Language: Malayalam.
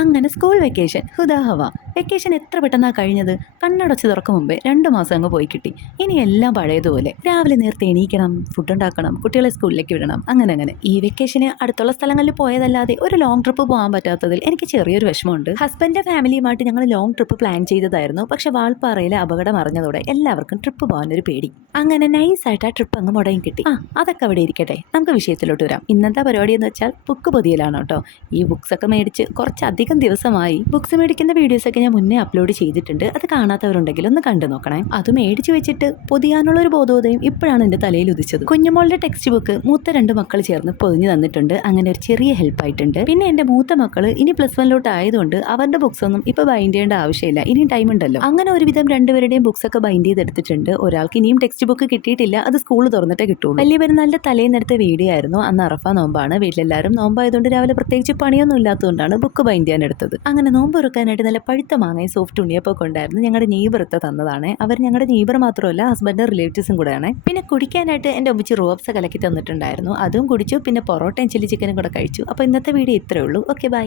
അങ്ങനെ സ്കൂൾ വെക്കേഷൻ ഹുദാഹവ. വെക്കേഷൻ എത്ര പെട്ടെന്നാ കഴിഞ്ഞത്. കണ്ണടച്ച് തുറക്കും മുമ്പേ 2 മാസം അങ്ങ് പോയി കിട്ടി. ഇനി എല്ലാം പഴയതുപോലെ. രാവിലെ നേരത്തെ എണീക്കണം, ഫുഡ് ഉണ്ടാക്കണം, കുട്ടികളെ സ്കൂളിലേക്ക് വിടണം, അങ്ങനെ ഈ വെക്കേഷന് അടുത്തുള്ള സ്ഥലങ്ങളിൽ പോയതല്ലാതെ ഒരു ലോങ് ട്രിപ്പ് പോകാൻ പറ്റാത്തതിൽ എനിക്ക് ചെറിയൊരു വിഷമമുണ്ട്. ഹസ്ബൻഡിന്റെ ഫാമിലിയുമായിട്ട് ഞങ്ങൾ ലോങ് ട്രിപ്പ് പ്ലാൻ ചെയ്തതായിരുന്നു. പക്ഷെ വാൾപ്പാറയിലെ അപകടം അറിഞ്ഞതോടെ എല്ലാവർക്കും ട്രിപ്പ് പോകാനൊരു പേടി. അങ്ങനെ നൈസായിട്ട് ആ ട്രിപ്പ് അങ്ങ് മുടങ്ങി കിട്ടി. അതൊക്കെ അവിടെ ഇരിക്കട്ടെ, നമുക്ക് വിഷയത്തിലോട്ട് വരാം. ഇന്നത്തെ പരിപാടി എന്ന് വെച്ചാൽ ബുക്ക് പൊതിയലാണ് കേട്ടോ. ഈ ബുക്സ് ഒക്കെ മേടിച്ച് കുറച്ചധികം ദിവസമായി. ബുക്സ് മേടിക്കുന്ന വീഡിയോസൊക്കെ ഞാൻ മുന്നേ അപ്ലോഡ് ചെയ്തിട്ടുണ്ട്. അത് കാണാത്തവരുണ്ടെങ്കിൽ ഒന്ന് കണ്ടു നോക്കണേ. അത് മേടിച്ച് വെച്ചിട്ട് പൊതിയാനുള്ള ഒരു ബോധോദയം ഇപ്പോഴാണ് എൻ്റെ തലയിൽ ഉദിച്ചത്. കുഞ്ഞുമോളുടെ ടെക്സ്റ്റ് ബുക്ക് മൂത്ത 2 മക്കൾ ചേർന്ന് പൊതിഞ്ഞു തന്നിട്ടുണ്ട്. അങ്ങനെ ഒരു ചെറിയ ഹെൽപ്പ് ആയിട്ടുണ്ട്. പിന്നെ എൻ്റെ മൂത്ത മക്കള് ഇനി +1 ആയതുകൊണ്ട് അവരുടെ ബുക്സ് ഒന്നും ഇപ്പൊ ബൈൻഡ് ചെയ്യേണ്ട ആവശ്യമില്ല, ഇനി ടൈം ഉണ്ടല്ലോ. അങ്ങനെ ഒരുവിധം 2 പേരുടെയും ബുക്സ് ഒക്കെ ബൈൻഡ് ചെയ്തെടുത്തിട്ടുണ്ട്. ഒരാൾക്ക് ഇനിയും ടെക്സ്റ്റ് ബുക്ക് കിട്ടിയിട്ടില്ല, അത് സ്കൂൾ തുറന്നിട്ടേ കിട്ടുള്ളൂ. വലിയ പെരുന്നാളിന്റെ തലേന്നെടുത്ത വീഡിയോ ആയിരുന്നു. അന്ന് അറഫ നോമ്പാണ്. വീട്ടിലെല്ലാവരും നോമ്പായതുകൊണ്ട് രാവിലെ പ്രത്യേകിച്ച് പണിയൊന്നും ഇല്ലാത്തതുകൊണ്ടാണ് ബുക്ക് ബൈൻഡ് ചെയ്യാൻ എടുത്തത്. അങ്ങനെ നോമ്പ് തുറക്കാനായിട്ട് നല്ല പഴുത്ത മാങ്ങയും സോഫ്റ്റ് ഉണ്ണിയപ്പൊക്കെ ഉണ്ടായിരുന്നു. ഞങ്ങളുടെ നെയ്ബറത്തെ തന്നതാണ്. അവർ ഞങ്ങളുടെ നെയ്ബർ മാത്രമല്ല, ഹസ്ബൻഡിന്റെ റിലേറ്റീവ്സും കൂടെയാണ്. പിന്നെ കുടിക്കാനായിട്ട് എൻ്റെ ഉമ്മച്ചി റോബ്സ് കലക്കി തന്നിട്ടുണ്ടായിരുന്നു. അതും കുടിച്ചു. പിന്നെ പൊറോട്ടയും ചില്ലി ചിക്കനും കൂടെ കഴിച്ചു. അപ്പോൾ ഇന്നത്തെ വീഡിയോ ഇത്രയേ ഉള്ളൂ. Okay, by.